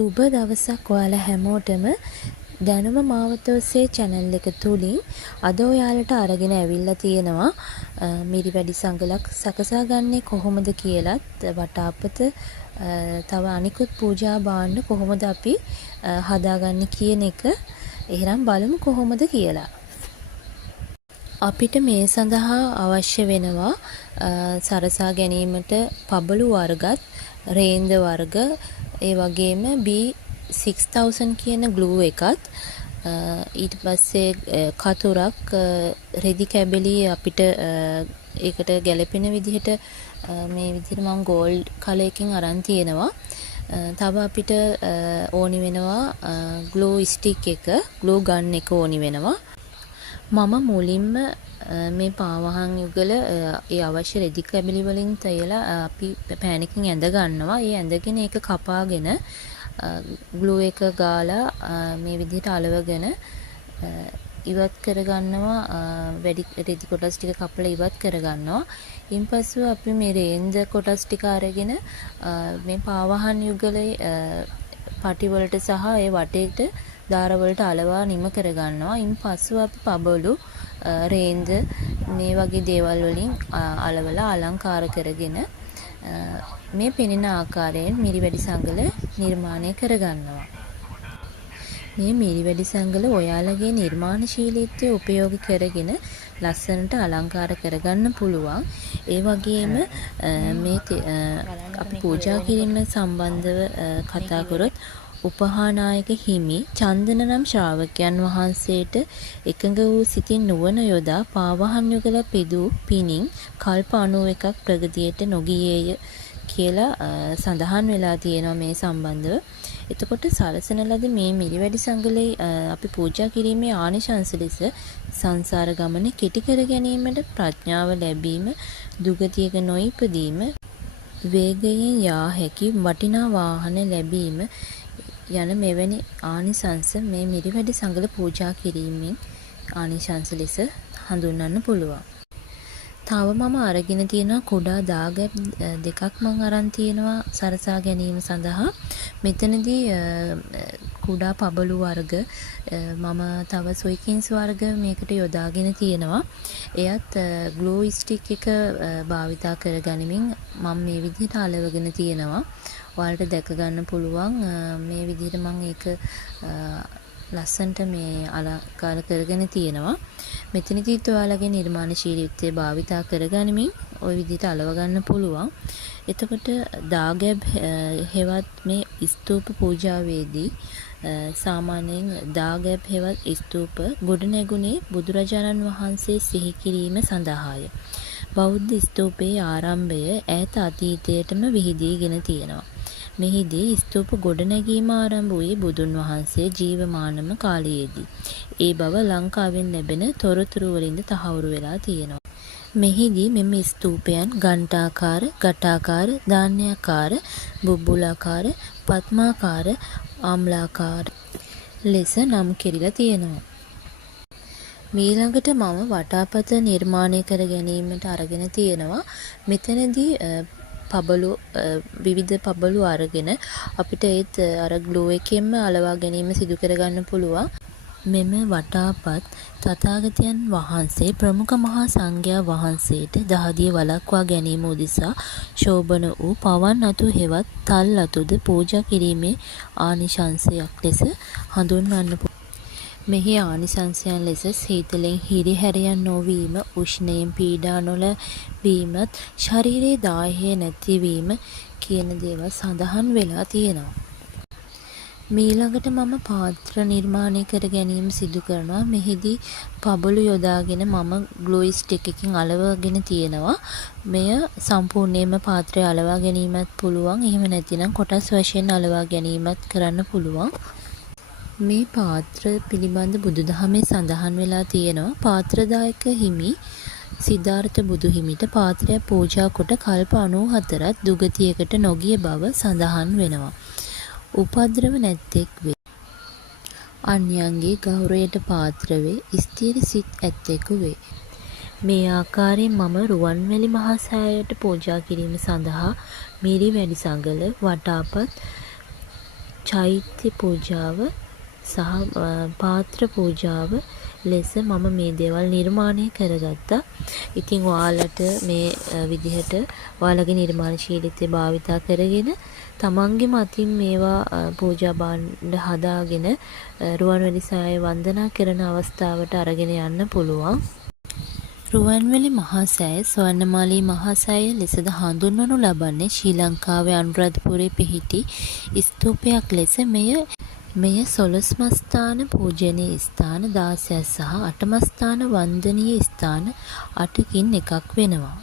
සුබ දවසක් ඔයාලා හැමෝටම දැනුම මාවත ඔස්සේ channel එක තුලින් අද ඔයාලට අරගෙන ඇවිල්ලා තියෙනවා මිරිවැඩි සංගලක් සකසා ගන්නේ කොහොමද කියලත් වටාපත තව අනිකුත් පූජා භාණ්ඩ කොහොමද අපි හදාගන්නේ කියන එක එහෙනම් බලමු කොහොමද කියලා. අපිට මේ සඳහා අවශ්‍ය වෙනවා සරසා ගැනීමට පබළු වර්ගත් රේන්ද වර්ග ඒ වගේම B6000 කියන ග්ලූ එකත් ඊට පස්සේ කතුරක් රෙදි කැබලි අපිට ඒකට ගැලපෙන විදිහට මේ විදිහට මම ගෝල්ඩ් කලර් එකකින් අරන් තියෙනවා. තව අපිට ඕනි වෙනවා ග්ලූ ස්ටික් එක, ග්ලූ ගන් එක ඕනි වෙනවා. මම මුලින්ම මේ පාවහන් යුගල ඒ අවශ්‍ය රෙදි කැබලි වලින් තයලා අපි පෑන් එකකින් ඇඳ ගන්නවා. ඒ ඇඳගෙන ඒක කපාගෙන ග්ලූ එක ගාලා මේ විදිහට අලවගෙන ඉවත් කරගන්නවා. වැඩි රෙදි කොටස් ටික කපලා ඉවත් කරගන්නවා. ඉන්පස්සෙ අපි මේ රේන්ද කොටස් ටික අරගෙන මේ පාවහන් යුගලේ පටි වලට සහ ඒ වටේට දාර වලට අලවා නිම කරගන්නවා. ඉන්පස්සෙ අපි පබළු රේන්ද මේ වගේ දේවල් වලින් අලවලා අලංකාර කරගෙන මේ පෙනෙන ආකාරයෙන් මිරිවැඩි සංගල නිර්මාණය කරගන්නවා. මේ මිරිවැඩි සංගල ඔයාලගේ නිර්මාණශීලීත්වය උපයෝග කරගෙන ලස්සනට අලංකාර කරගන්න පුළුවන්. ඒ වගේම මේ අපි පූජා කිරීම සම්බන්ධව කතා කරොත් උපහානායක හිමි චන්දන නම් ශ්‍රාවකයන් වහන්සේට එකඟ වූ සිතින් නුවණ යොදා පාවහන් යුගල පිදූ පිණින් කල්ප 91ක් ප්‍රගතියට නොගියේය කියලා සඳහන් වෙලා තියෙනවා මේ සම්බන්ධව. එතකොට සලසන ලද මේ මිරිවැඩි සංගලේ අපි පූජා කිරීමේ ආනිශංස ලෙස සංසාර ගමන කෙටි කර ගැනීමට ප්‍රඥාව ලැබීම, දුගතියක නොඉපදීම, වේගයෙන් යා හැකි වටිනා වාහන ලැබීම යන මෙවැනි ආනිසංස මේ මිරිවැඩි සංගල පූජා කිරීමෙන් ආනිශංස ලෙස හඳුන්වන්න පුළුවන්. තව මම අරගෙන තියෙනවා කුඩා දාගැබ් දෙකක් මම අරන් තියෙනවා සරසා ගැනීම සඳහා. මෙතනදී කුඩා පබළු වර්ග මම තව සොයිකින්ස් වර්ග මේකට යොදාගෙන තියෙනවා. එයත් ග්ලූ ස්ටික් එක භාවිතා කරගනිමින් මම මේ විදිහට අලවගෙන තියෙනවා. ඔයාලට දැක ගන්න පුළුවන් මේ විදිහට මම ඒක ලස්සන්ට මේ අලංකාර කරගෙන තියෙනවා. මෙතනදීත් ඔයාලගේ නිර්මාණශීලීත්වය භාවිතා කරගනිමින් ওই විදිහට අලව ගන්න පුළුවන්. එතකොට දාගැබ් හෙවත් මේ ස්තූප පූජාවේදී සාමාන්‍යයෙන් දාගැබ් හෙවත් ස්තූප ගොඩ නැගුණේ බුදුරජාණන් වහන්සේ සිහි කිරීම සඳහාය. බෞද්ධ ස්තූපයේ ආරම්භය ඈත අතීතයටම විහිදීගෙන තියෙනවා. මෙහිදී ස්තූප ගොඩනැගීම ආරම්භ වූයේ බුදුන් වහන්සේ ජීවමානම කාලයේදී. ඒ බව ලංකාවෙන් ලැබෙන තොරතුරු වලින්ද තහවුරු වෙලා තියෙනවා. මෙහිදී මෙම ස්තූපයන් ඝණ්ඨාකාර, ඝටාකාර, ධාන්‍යාකාර, බුබ්බුලාකාර, පద్මාකාර, ආම්ලාකාර ලෙස නම් කෙරිලා තියෙනවා. ඊළඟට මම වටාපත නිර්මාණය කර ගැනීමට අරගෙන තියෙනවා. මෙතනදී පබළු විවිධ පබළු අරගෙන අපිට ඒත් අර ග්ලූ එකෙන්ම අලවා ගැනීම සිදු කරගන්න පුළුවන්. මෙම වටාපත් තථාගතයන් වහන්සේ ප්‍රමුඛ මහා සංඝයා වහන්සේට දහදිය වළක්වා ගැනීම උදෙසා ශෝභන වූ පවන් අතු හෙවත් තල් අතුද පූජා කිරීමේ ආනිශංසයක් ලෙස හඳුන්වන්න පුළුවන්. මෙහි ආනිසංසයන් ලෙස සීතලෙන් හිරිහැරයන් නොවීම, උෂ්ණයෙන් පීඩා නොලැබීමත්, ශරීරයේ දාහය නැතිවීම කියන දේවල් සඳහන් වෙලා තියෙනවා. ඊළඟට මම පාත්‍ර නිර්මාණය කර ගැනීම සිදු කරනවා. මෙහිදී පබළු යොදාගෙන මම ග්ලූ ස්ටික් එකකින් අලවගෙන තියෙනවා. මෙය සම්පූර්ණයෙන්ම පාත්‍රය අලවා ගැනීමත් පුළුවන්. එහෙම නැතිනම් කොටස් වශයෙන් අලවා ගැනීමත් කරන්න පුළුවන්. මේ පාත්‍ර පිළිබඳ බුදුදහමේ සඳහන් වෙලා තියෙනවා. පාත්‍රදායක හිමි සිද්ධාර්ථ බුදු හිමිට පාත්‍රය පූජා කොට කල්ප 94ක් දුගතියකට නොගිය බව සඳහන් වෙනවා. උපද්‍රව නැත්තේක් වේ. අන්‍යයන්ගේ ගෞරවයට පාත්‍ර වේ. ස්ථිර සිත් ඇත්තෙකු වේ. මේ ආකාරයෙන් මම රුවන්වැලි මහා සෑයට පූජා කිරීම සඳහා මිරිවැඩි සංගල වටාපත් චෛත්‍ය පූජාව සහ පාත්‍ර පූජාව ලෙස මම මේ දේවල් නිර්මාණය කරගත්තා. ඉතින් ඔයාලට මේ විදිහට ඔයාලගේ නිර්මාණශීලීත්වය භාවිතා කරගෙන තමන්ගේම අතින් මේවා පූජා භාණ්ඩ හදාගෙන රුවන්වැලි සෑය වන්දනා කරන අවස්ථාවට අරගෙන යන්න පුළුවන්. රුවන්වැලි මහා සෑය ස්වර්ණමාලී මහා සෑය ලෙසද හඳුන්වනු ලබන්නේ ශ්‍රී ලංකාවේ අනුරාධපුරයේ පිහිටි ස්තූපයක් ලෙස මෙය 12 මස්ථාන පූජනීය ස්ථාන 16 සහ 8 මස්ථාන වන්දනීය ස්ථාන 8කින් එකක් වෙනවා.